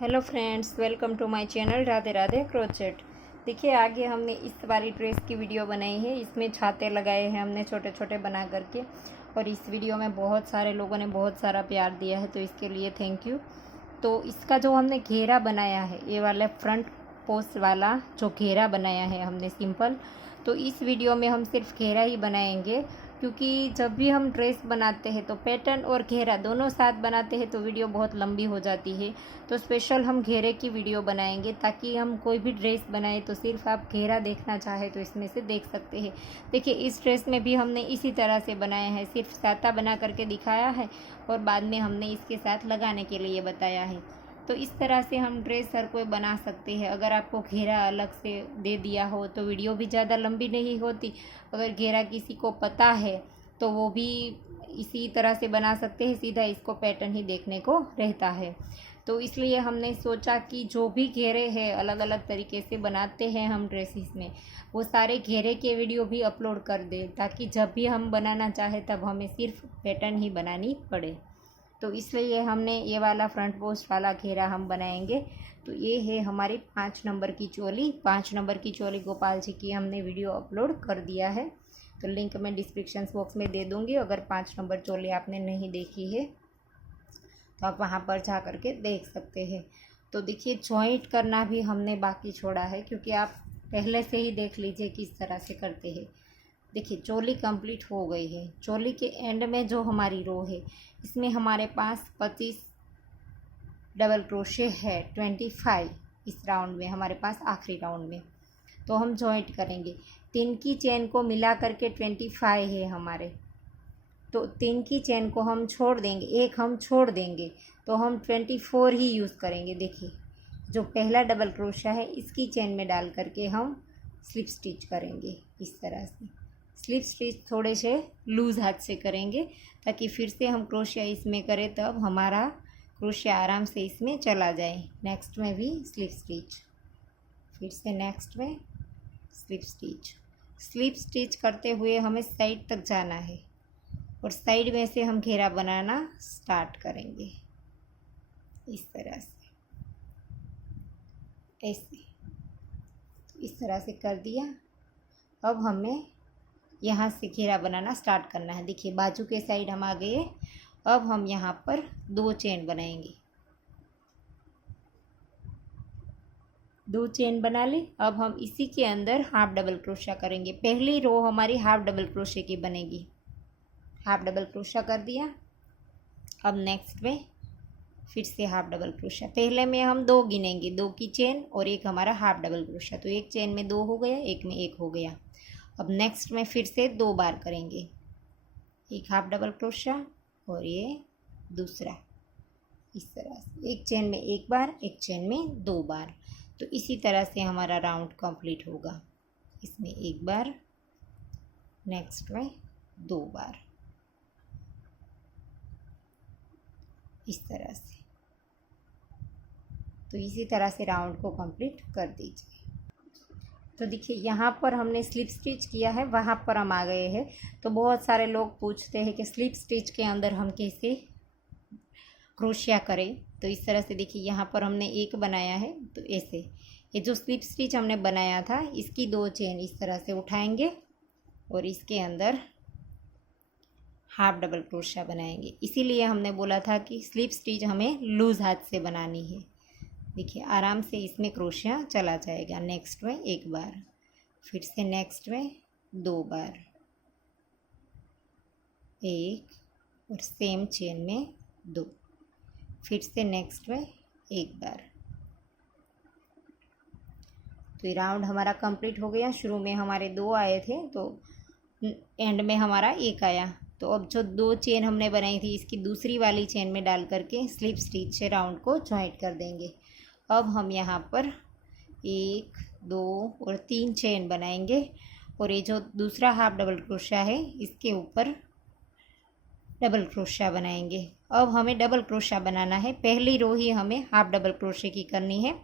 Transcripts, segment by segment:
Hello friends, welcome to my channel Radhe Radhe crochet. देखिए, आगे हमने इस वाली ड्रेस की वीडियो बनाई है। इसमें छाते लगाए हैं हमने छोटे छोटे बना करके, और इस वीडियो में बहुत सारे लोगों ने बहुत सारा प्यार दिया है, तो इसके लिए थैंक यू। तो इसका जो हमने घेरा बनाया है, ये वाला फ्रंट पोस्ट वाला जो घेरा बनाया है हमने सिंपल, तो इस वीडियो में हम सिर्फ घेरा ही बनाएंगे, क्योंकि जब भी हम ड्रेस बनाते हैं तो पैटर्न और घेरा दोनों साथ बनाते हैं तो वीडियो बहुत लंबी हो जाती है। तो स्पेशल हम घेरे की वीडियो बनाएंगे, ताकि हम कोई भी ड्रेस बनाए तो सिर्फ आप घेरा देखना चाहे तो इसमें से देख सकते हैं। देखिए, इस ड्रेस में भी हमने इसी तरह से बनाया है, सिर्फ साता बना करके दिखाया है और बाद में हमने इसके साथ लगाने के लिए बताया है। तो इस तरह से हम ड्रेस हर कोई बना सकते हैं। अगर आपको घेरा अलग से दे दिया हो तो वीडियो भी ज़्यादा लंबी नहीं होती। अगर घेरा किसी को पता है तो वो भी इसी तरह से बना सकते हैं, सीधा इसको पैटर्न ही देखने को रहता है। तो इसलिए हमने सोचा कि जो भी घेरे हैं अलग अलग तरीके से बनाते हैं हम ड्रेसेस में, वो सारे घेरे के वीडियो भी अपलोड कर दें, ताकि जब भी हम बनाना चाहे तब हमें सिर्फ पैटर्न ही बनानी पड़े। तो इसलिए हमने ये वाला फ्रंट पोस्ट वाला घेरा हम बनाएंगे। तो ये है हमारी 5 नंबर की चोली। 5 नंबर की चोली गोपाल जी की हमने वीडियो अपलोड कर दिया है, तो लिंक मैं डिस्क्रिप्शन बॉक्स में दे दूँगी। अगर 5 नंबर चोली आपने नहीं देखी है तो आप वहाँ पर जा कर के देख सकते हैं। तो देखिए, जॉइंट करना भी हमने बाकी छोड़ा है, क्योंकि आप पहले से ही देख लीजिए किस तरह से करते हैं। देखिए, चोली कंप्लीट हो गई है। चोली के एंड में जो हमारी रो है, इसमें हमारे पास 25 डबल क्रोशे है, 25 इस राउंड में हमारे पास आखिरी राउंड में। तो हम जॉइंट करेंगे। 3 की चेन को मिला करके 25 है हमारे, तो 3 की चेन को हम छोड़ देंगे, एक हम छोड़ देंगे, तो हम 24 ही यूज़ करेंगे। देखिए, जो पहला डबल क्रोशा है इसकी चेन में डाल करके हम स्लिप स्टिच करेंगे। इस तरह से स्लिप स्टिच थोड़े से लूज़ हाथ से करेंगे, ताकि फिर से हम क्रोशिया इसमें करें तब हमारा क्रोशिया आराम से इसमें चला जाए। नेक्स्ट में भी स्लिप स्टिच, फिर से नेक्स्ट में स्लिप स्टिच। स्लिप स्टिच करते हुए हमें साइड तक जाना है, और साइड में से हम घेरा बनाना स्टार्ट करेंगे इस तरह से, ऐसे इस तरह से कर दिया। अब हमें यहाँ से घेरा बनाना स्टार्ट करना है। देखिए, बाजू के साइड हम आ गए। अब हम यहाँ पर 2 चेन बनाएंगे, 2 चेन बना ली। अब हम इसी के अंदर हाफ डबल क्रोशा करेंगे। पहली रो हमारी हाफ डबल क्रोशे की बनेगी। हाफ डबल क्रोशा कर दिया। अब नेक्स्ट में फिर से हाफ डबल क्रोशा। पहले में हम 2 गिनेंगे, 2 की चेन और एक हमारा हाफ डबल क्रोशा, तो एक चेन में 2 हो गया, एक में 1 हो गया। अब नेक्स्ट में फिर से 2 बार करेंगे, एक हाफ डबल क्रोशा और ये दूसरा, इस तरह से एक चेन में 1 बार, एक चेन में 2 बार। तो इसी तरह से हमारा राउंड कंप्लीट होगा। इसमें 1 बार, नेक्स्ट में 2 बार, इस तरह से। तो इसी तरह से राउंड को कंप्लीट कर दीजिए। तो देखिए, यहाँ पर हमने स्लिप स्टिच किया है, वहाँ पर हम आ गए हैं। तो बहुत सारे लोग पूछते हैं कि स्लिप स्टिच के अंदर हम कैसे क्रोशिया करें। तो इस तरह से देखिए, यहाँ पर हमने एक बनाया है, तो ऐसे ये जो स्लिप स्टिच हमने बनाया था इसकी 2 चेन इस तरह से उठाएंगे और इसके अंदर हाफ डबल क्रोशिया बनाएंगे। इसीलिए हमने बोला था कि स्लिप स्टिच हमें लूज़ हाथ से बनानी है। देखिए, आराम से इसमें क्रोशिया चला जाएगा। नेक्स्ट में 1 बार, फिर से नेक्स्ट में 2 बार, 1 और सेम चेन में 2, फिर से नेक्स्ट में 1 बार। तो ये राउंड हमारा कंप्लीट हो गया। शुरू में हमारे 2 आए थे, तो एंड में हमारा 1 आया। तो अब जो 2 चेन हमने बनाई थी इसकी दूसरी वाली चेन में डाल करके स्लिप स्टिच से राउंड को जॉइंट कर देंगे। अब हम यहाँ पर 1, 2 और 3 चेन बनाएंगे, और ये जो दूसरा हाफ डबल क्रोशा है इसके ऊपर डबल क्रोशा बनाएंगे। अब हमें डबल क्रोशा बनाना है। पहली रो ही हमें हाफ डबल क्रोशे की करनी है।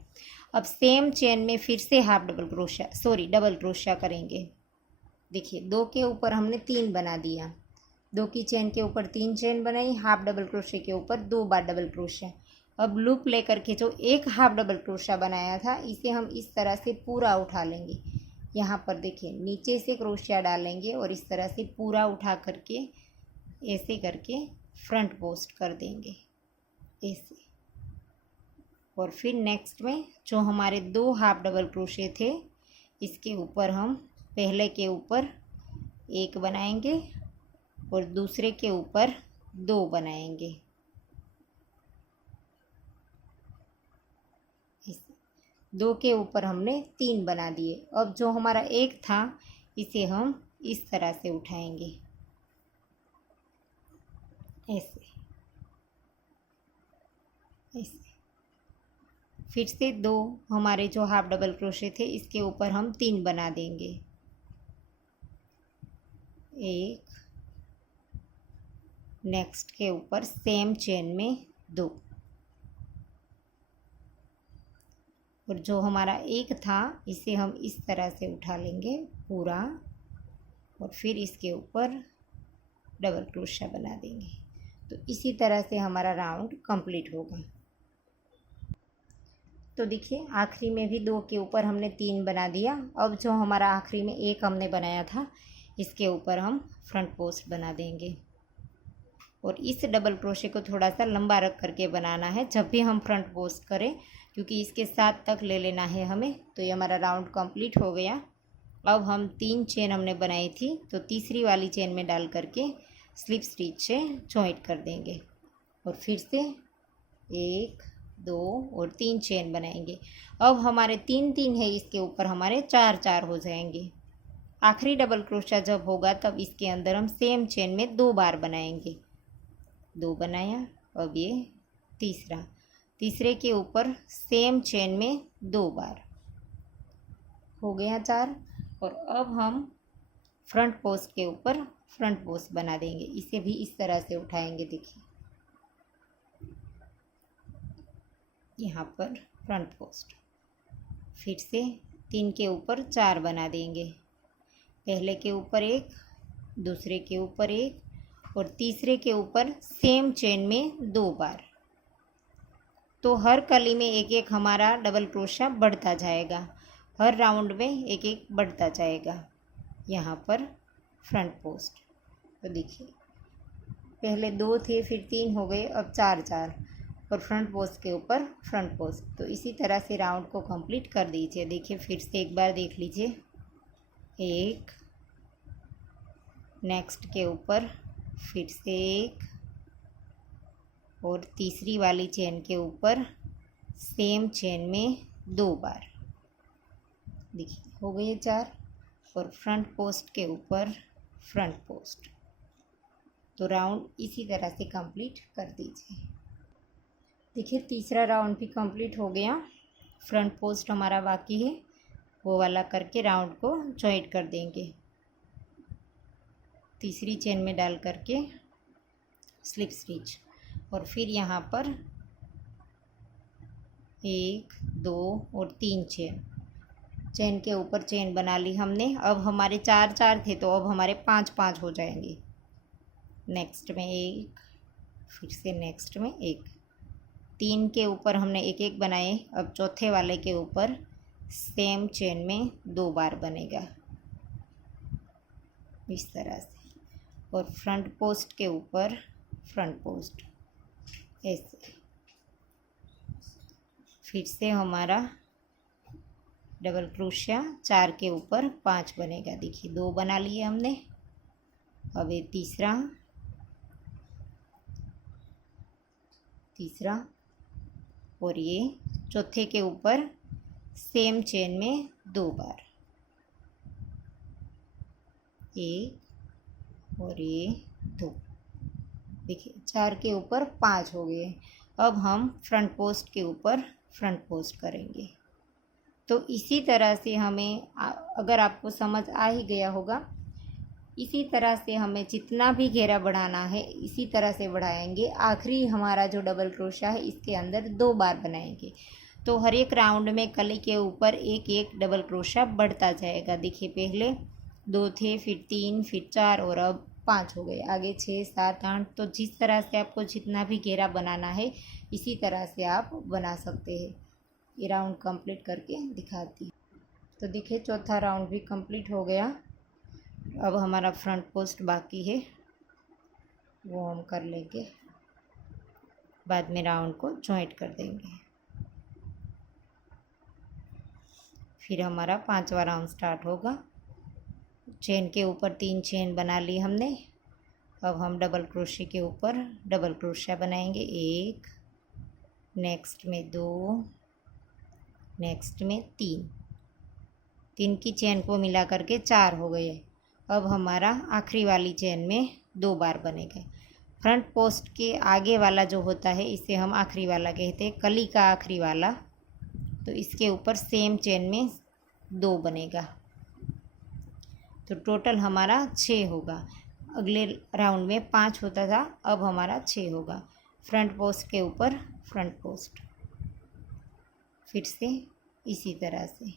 अब सेम चेन में फिर से हाफ डबल क्रोशा करेंगे। देखिए, 2 के ऊपर हमने 3 बना दिया, 2 की चेन के ऊपर 3 चेन बनाई, हाफ डबल क्रोशे के ऊपर 2 बार डबल क्रोशा। अब लूप लेकर के जो एक हाफ डबल क्रोशिया बनाया था इसे हम इस तरह से पूरा उठा लेंगे। यहाँ पर देखिए नीचे से क्रोशिया डालेंगे और इस तरह से पूरा उठा करके ऐसे करके फ्रंट पोस्ट कर देंगे ऐसे। और फिर नेक्स्ट में जो हमारे 2 हाफ डबल क्रोशे थे इसके ऊपर हम पहले के ऊपर 1 बनाएंगे और दूसरे के ऊपर 2 बनाएंगे। 2 के ऊपर हमने 3 बना दिए। अब जो हमारा 1 था इसे हम इस तरह से उठाएंगे ऐसे ऐसे। फिर से 2 हमारे जो हाफ डबल क्रोशे थे इसके ऊपर हम 3 बना देंगे। 1, नेक्स्ट के ऊपर सेम चेन में 2 और जो हमारा 1 था इसे हम इस तरह से उठा लेंगे पूरा और फिर इसके ऊपर डबल क्रोशिया बना देंगे। तो इसी तरह से हमारा राउंड कंप्लीट होगा। तो देखिए आखिरी में भी 2 के ऊपर हमने 3 बना दिया। अब जो हमारा आखिरी में 1 हमने बनाया था इसके ऊपर हम फ्रंट पोस्ट बना देंगे और इस डबल क्रोशे को थोड़ा सा लंबा रख करके बनाना है जब भी हम फ्रंट पोस्ट करें, क्योंकि इसके साथ तक ले लेना है हमें। तो ये हमारा राउंड कंप्लीट हो गया। अब हम 3 चेन हमने बनाई थी तो तीसरी वाली चेन में डाल करके स्लिप स्टिच से जॉइंट कर देंगे और फिर से 1, 2 और 3 चेन बनाएंगे। अब हमारे 3 है इसके ऊपर हमारे 4 हो जाएंगे। आखिरी डबल क्रोशिया जब होगा तब इसके अंदर हम सेम चेन में 2 बार बनाएंगे। 2 बनाया। अब ये तीसरे के ऊपर सेम चेन में 2 बार हो गया 4। और अब हम फ्रंट पोस्ट के ऊपर फ्रंट पोस्ट बना देंगे। इसे भी इस तरह से उठाएंगे। देखिए यहाँ पर फ्रंट पोस्ट, फिर से 3 के ऊपर 4 बना देंगे। पहले के ऊपर 1, दूसरे के ऊपर 1 और तीसरे के ऊपर सेम चेन में 2 बार। तो हर कली में एक एक हमारा डबल क्रोशिया बढ़ता जाएगा, हर राउंड में एक एक बढ़ता जाएगा। यहाँ पर फ्रंट पोस्ट, तो देखिए पहले 2 थे फिर 3 हो गए, अब 4 और फ्रंट पोस्ट के ऊपर फ्रंट पोस्ट। तो इसी तरह से राउंड को कंप्लीट कर दीजिए। देखिए फिर से एक बार देख लीजिए। 1, नेक्स्ट के ऊपर फिर से 1 और तीसरी वाली चेन के ऊपर सेम चेन में 2 बार। देखिए हो गए 4 और फ्रंट पोस्ट के ऊपर फ्रंट पोस्ट। तो राउंड इसी तरह से कंप्लीट कर दीजिए। देखिए तीसरा राउंड भी कंप्लीट हो गया। फ्रंट पोस्ट हमारा बाकी है, वो वाला करके राउंड को जॉइंट कर देंगे। तीसरी चेन में डाल करके स्लिप स्टिच और फिर यहाँ पर 1, 2 और 3 चेन के ऊपर चेन बना ली हमने। अब हमारे 4 थे तो अब हमारे 5 हो जाएंगे। नेक्स्ट में 1, फिर से नेक्स्ट में 1। 3 के ऊपर हमने 1 बनाए। अब चौथे वाले के ऊपर सेम चेन में 2 बार बनेगा इस तरह से। और फ्रंट पोस्ट के ऊपर फ्रंट पोस्ट ऐसे। फिर से हमारा डबल क्रोशिया 4 के ऊपर 5 बनेगा। देखिए 2 बना लिए हमने। अब ये तीसरा और ये चौथे के ऊपर सेम चेन में 2 बार, 1 और ये 2। देखिए 4 के ऊपर 5 हो गए। अब हम फ्रंट पोस्ट के ऊपर फ्रंट पोस्ट करेंगे। तो इसी तरह से हमें, अगर आपको समझ आ ही गया होगा, इसी तरह से हमें जितना भी घेरा बढ़ाना है इसी तरह से बढ़ाएंगे। आखिरी हमारा जो डबल क्रोशिया है इसके अंदर 2 बार बनाएंगे। तो हर एक राउंड में कली के ऊपर 1 डबल क्रोशिया बढ़ता जाएगा। देखिए पहले 2 थे, फिर 3, फिर 4 और अब 5 हो गए। आगे 6, 7, 8। तो जिस तरह से आपको जितना भी घेरा बनाना है इसी तरह से आप बना सकते हैं। ये राउंड कंप्लीट करके दिखाती हूँ। तो देखिए चौथा राउंड भी कंप्लीट हो गया। अब हमारा फ्रंट पोस्ट बाकी है, वो हम कर लेंगे, बाद में राउंड को जॉइंट कर देंगे। फिर हमारा 5वां राउंड स्टार्ट होगा। चेन के ऊपर 3 चेन बना ली हमने। अब हम डबल क्रोशे के ऊपर डबल क्रोशा बनाएंगे। 1, नेक्स्ट में 2, नेक्स्ट में 3 की चेन को मिला करके 4 हो गए। अब हमारा आखिरी वाली चेन में 2 बार बनेगा। फ्रंट पोस्ट के आगे वाला जो होता है इसे हम आखिरी वाला कहते हैं, कली का आखिरी वाला। तो इसके ऊपर सेम चेन में 2 बनेगा, तो टोटल हमारा 6 होगा। अगले राउंड में 5 होता था, अब हमारा 6 होगा। फ्रंट पोस्ट के ऊपर फ्रंट पोस्ट, फिर से इसी तरह से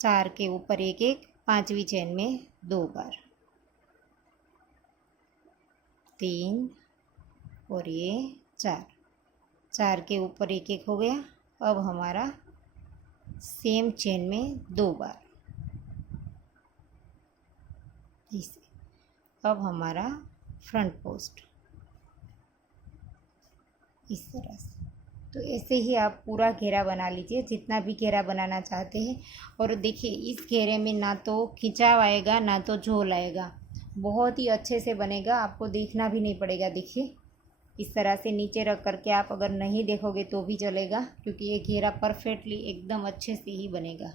4 के ऊपर 1 5वीं चेन में 2 बार, 3 और ये 4 के ऊपर 1 हो गया। अब हमारा सेम चेन में 2 बार, अब हमारा फ्रंट पोस्ट इस तरह से। तो ऐसे ही आप पूरा घेरा बना लीजिए, जितना भी घेरा बनाना चाहते हैं। और देखिए इस घेरे में ना तो खिंचाव आएगा ना तो झोल आएगा, बहुत ही अच्छे से बनेगा, आपको देखना भी नहीं पड़ेगा। देखिए इस तरह से नीचे रख करके आप अगर नहीं देखोगे तो भी चलेगा, क्योंकि ये घेरा परफेक्टली एकदम अच्छे से ही बनेगा।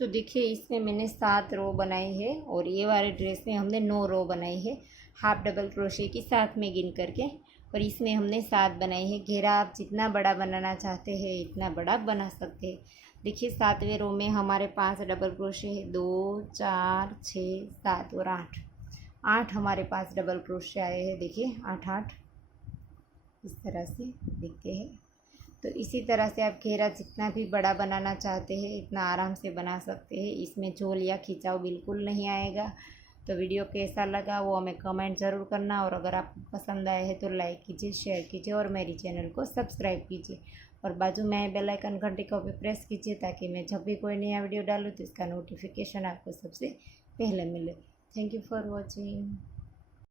तो देखिए इसमें मैंने 7 रो बनाई है और ये वाले ड्रेस में हमने 9 रो बनाई है, हाफ डबल क्रोशे की साथ में गिन करके। और इसमें हमने 7 बनाई है। घेरा आप जितना बड़ा बनाना चाहते हैं इतना बड़ा बना सकते हैं। देखिए 7वें रो में हमारे 5 डबल क्रोशे है, 2 4 6 7 और 8 हमारे पास डबल क्रोशे आए हैं। देखिए 8 इस तरह से दिखते हैं। तो इसी तरह से आप घेरा जितना भी बड़ा बनाना चाहते हैं इतना आराम से बना सकते हैं। इसमें झोल या खिंचाव बिल्कुल नहीं आएगा। तो वीडियो कैसा लगा वो हमें कमेंट ज़रूर करना, और अगर आपको पसंद आए है तो लाइक कीजिए, शेयर कीजिए और मेरी चैनल को सब्सक्राइब कीजिए। और बाजू में बेल आइकन घंटी को भी प्रेस कीजिए, ताकि मैं जब भी कोई नया वीडियो डालूँ तो इसका नोटिफिकेशन आपको सबसे पहले मिले। Thank you for watching.